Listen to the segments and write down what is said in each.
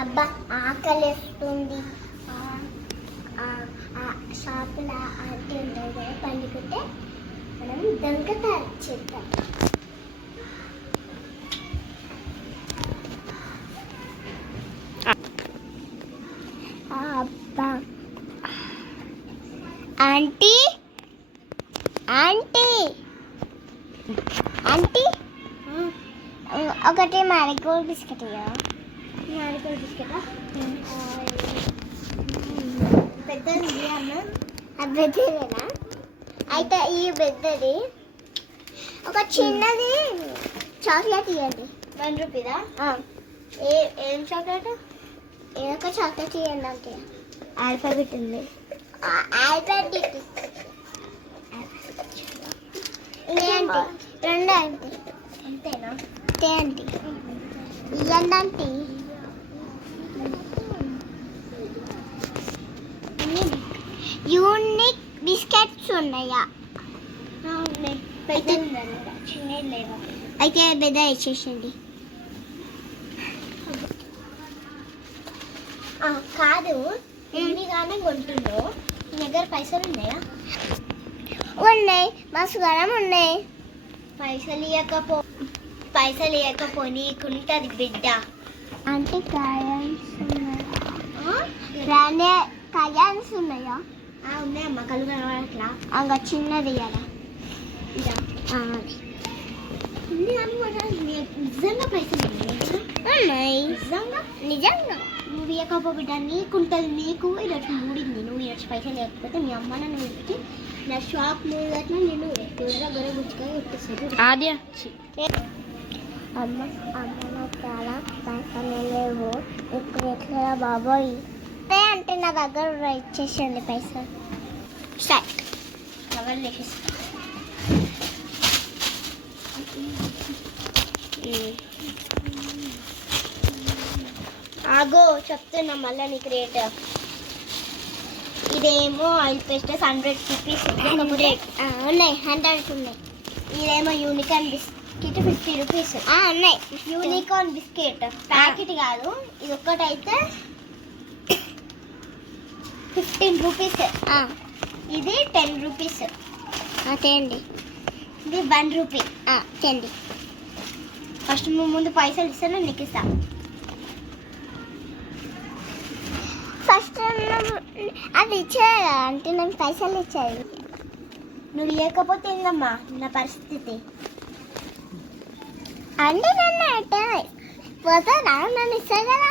అబ్బా ఆకలిస్తుంది. షాపులో ఆంటీ ఉంటుంది కదా, పండుకుంటే మనం దొంగ తయారు చేద్దాం. అబ్బా ఆంటీ ఆంటీ ఆంటీ ఒకటి మ్యారిగోల్డ్ బిస్కెట్ ఇయ్యా. మ్యారిగోల్డ్ బిస్కెటా? పెద్దది అన్న. అది పెద్దదేనా? అయితే ఈ పెద్దది ఒక చిన్నది చాక్లెట్ ఇవ్వండి. ₹1 ఏం చాక్లెట్? ఏదో ఒక చాక్లెట్ ఇవ్వండి అంటే. ఆల్ఫాబెట్ ఉంది. ఆల్ఫాబెట్ ఇదేంటి? 2 అంటే అంతేనా? అంతే అంటే ఇవ్వండి. యూనిక్ బిస్కెట్స్ ఉన్నాయా? ఉన్నాయి. పెద్ద చిన్నది లేవా? అయితే పెద్ద ఇచ్చేసండి. కాదు, ఎన్నిగానే కొంటుందో మీ దగ్గర పైసలు ఉన్నాయా? ఉన్నాయి, మస్తుగానం ఉన్నాయి. పైసలు ఇవ్వకపో నీకుంటుంది బిడ్డ. అంటే కయాన్స్ ఉన్నాయా? ఉన్నాయమ్మా, కళ్ళు కనబడట్లా. ఇంకా చిన్నది కదా నిజంగా పైసలు ఉన్నాయి. నిజంగా నువ్వు ఇవ్వకపో బిడ్డ నీకుంటుంది. నీకు ఇరొచ్చి మూడింది. నువ్వు ఇరొచ్చి పైసలు లేకపోతే మీ అమ్మ నన్ను పెట్టి నా షాప్ మూడట్లా నేను దగ్గర గుర్తుగా కొట్టేసాడు. ఆద్య అమ్మ నాకు చాలా పైసలు లేవు, ఇప్పుడు ఎట్లా బాబోయ్ అంటే నా దగ్గర ఇచ్చేసండి పైసలు. స్టార్ట్ కవర్ వేసేసి ఆగో చెప్తున్నా మళ్ళీ నీకు రేట్. ఇదేమో ఆయిల్ పేస్టెస్ ₹100 ఉన్నాయి. 100 ఉన్నాయి. ఇదేమో యూనికార్న్ బిస్కెట్ ₹50 ఉన్నాయి. యూనికార్న్ బిస్కెట్ ప్యాకెట్ కాదు, ఇది ఒక్కటైతే ₹15. ఇది ₹10. తేండి. ఇది ₹1. తేండి. ఫస్ట్ ముందు పైసలు ఇస్తాను, నీకు ఇస్తా. ఫస్ట్ అది ఇచ్చేదా అంటే నాకు పైసలు ఇచ్చాయి. నువ్వు ఇవ్వకపోతే ఏందమ్మా నా పరిస్థితి? అంటే నన్ను అంటే పోతారా? నన్ను ఇస్తా కదా.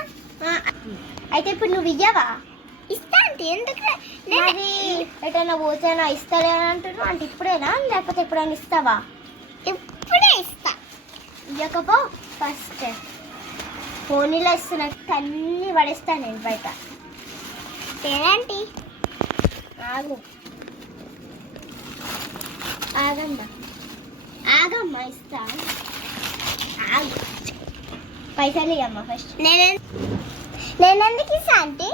అయితే ఇప్పుడు నువ్వు ఇయ్యవా? ఇస్తా అంటే ఎందుకు? అది ఎటైనా పోతేనా ఇస్తాలే అని అంటున్నావు అంటే ఇప్పుడేనా లేకపోతే ఎప్పుడైనా ఇస్తావా? ఇప్పుడే ఇస్తా. ఇవ్వకపో ఫస్ట్ ఫోన్లో ఇస్తున్నట్టు అన్నీ పడేస్తాను నేను బయట. ఏంటి? ఆగు, ఆగమ్మా ఇస్తా. ఆగు, పైసలు ఇవ్వమ్మా ఫస్ట్. నేనెందుకు ఇస్తా అంటే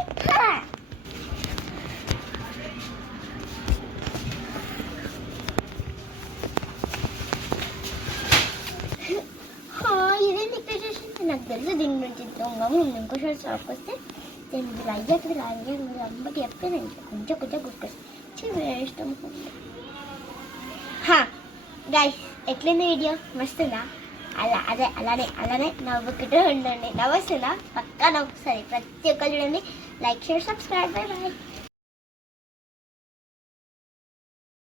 ఇదే డిక్టేషన్ నాకు తెలుసు. దీని నుంచి దొంగ ముందు ఇంకోసారి షాప్కి వస్తే నేను ఇలా అయ్యాక మీరు అమ్మకి చెప్తే నేను కొంచెం గుర్తొస్తాను. ఇష్టం గైస్, ఎట్లయింది వీడియో? మస్తుందా? అలానే నవ్వుకుంటూ ఉండండి. నవ్వుస్తుందా? పక్కా నవ్వుతుంది. ప్రతి ఒక్కరు చూడండి. Like, share, subscribe. Bye bye.